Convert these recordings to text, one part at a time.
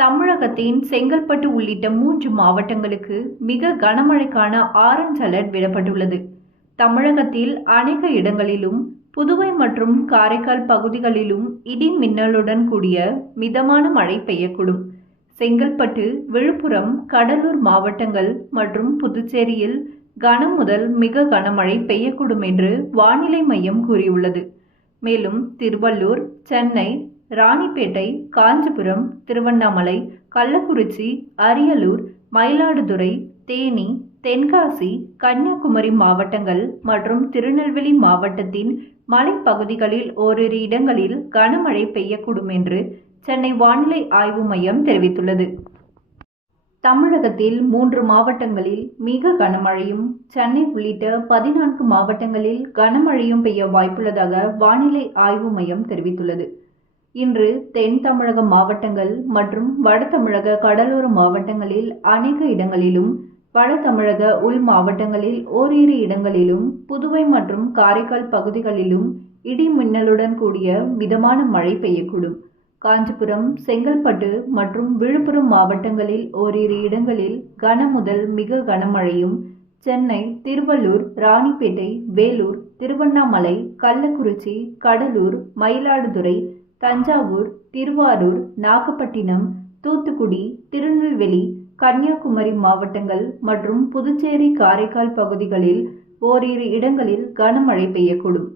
தமிழகத்தின் செங்கல்பட்டு உள்ளிட்ட 3 மாவட்டங்களுக்கு மிக கனமழைக்கான ஆரஞ்ச் அலர்ட் விடப்பட்டுள்ளது. தமிழகத்தில் அநேக இடங்களிலும், புதுவை மற்றும் காரைக்கால் பகுதிகளிலும் இடி மின்னலுடன் கூடிய மிதமான மழை பெய்யக்கூடும். செங்கல்பட்டு, விழுப்புரம், கடலூர் மாவட்டங்கள் மற்றும் புதுச்சேரியில் கனம் முதல் மிக கனமழை பெய்யக்கூடும் என்று வானிலை மையம் கூறியுள்ளது. மேலும் திருவள்ளூர், சென்னை, ராணிப்பேட்டை, காஞ்சிபுரம், திருவண்ணாமலை, கள்ளக்குறிச்சி, அரியலூர், மயிலாடுதுறை, தேனி, தென்காசி, கன்னியாகுமரி மாவட்டங்கள் மற்றும் திருநெல்வேலி மாவட்டத்தின் மலைப்பகுதிகளில் ஓரிரு இடங்களில் கனமழை பெய்யக்கூடும் என்று சென்னை வானிலை ஆய்வு மையம் தெரிவித்துள்ளது. தமிழகத்தில் 3 மாவட்டங்களில் மிக கனமழையும், சென்னை உள்ளிட்ட 14 மாவட்டங்களில் கனமழையும் பெய்ய வாய்ப்புள்ளதாக வானிலை ஆய்வு மையம் தெரிவித்துள்ளது. இன்று தென் தமிழக மாவட்டங்கள் மற்றும் வட தமிழக கடலோர மாவட்டங்களில் அநேக இடங்களிலும், வட தமிழக உள் மாவட்டங்களில் ஓரிரு இடங்களிலும், புதுவை மற்றும் காரைக்கால் பகுதிகளிலும் இடி மின்னலுடன் கூடிய மிதமான மழை பெய்யக்கூடும். காஞ்சிபுரம், செங்கல்பட்டு மற்றும் விழுப்புரம் மாவட்டங்களில் ஓரிரு இடங்களில் கன முதல் மிக கனமழையும், சென்னை, திருவள்ளூர், ராணிப்பேட்டை, வேலூர், திருவண்ணாமலை, கள்ளக்குறிச்சி, கடலூர், மயிலாடுதுறை, தஞ்சாவூர், திருவாரூர், நாகப்பட்டினம், தூத்துக்குடி, திருநெல்வேலி, கன்னியாகுமரி மாவட்டங்கள் மற்றும் புதுச்சேரி, காரைக்கால் பகுதிகளில் ஓரிரு இடங்களில் கனமழை பெய்யக்கூடும்.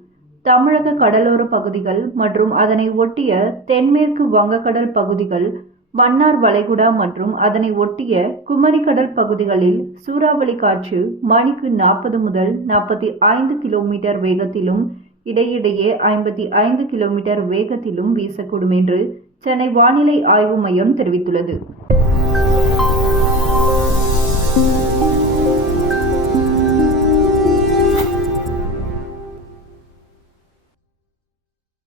தமிழக கடலோர பகுதிகள் மற்றும் அதனை ஒட்டிய தென்மேற்கு வங்கக்கடல் பகுதிகள், மன்னார் வளைகுடா மற்றும் அதனை ஒட்டிய குமரிக்கடல் பகுதிகளில் சூறாவளி காற்று மணிக்கு 40 முதல் 45 கிலோமீட்டர் வேகத்திலும், இடையிடையே 55 கிலோமீட்டர் வேகத்திலும் வீசக்கூடும் என்று சென்னை வானிலை ஆய்வு மையம் தெரிவித்துள்ளது.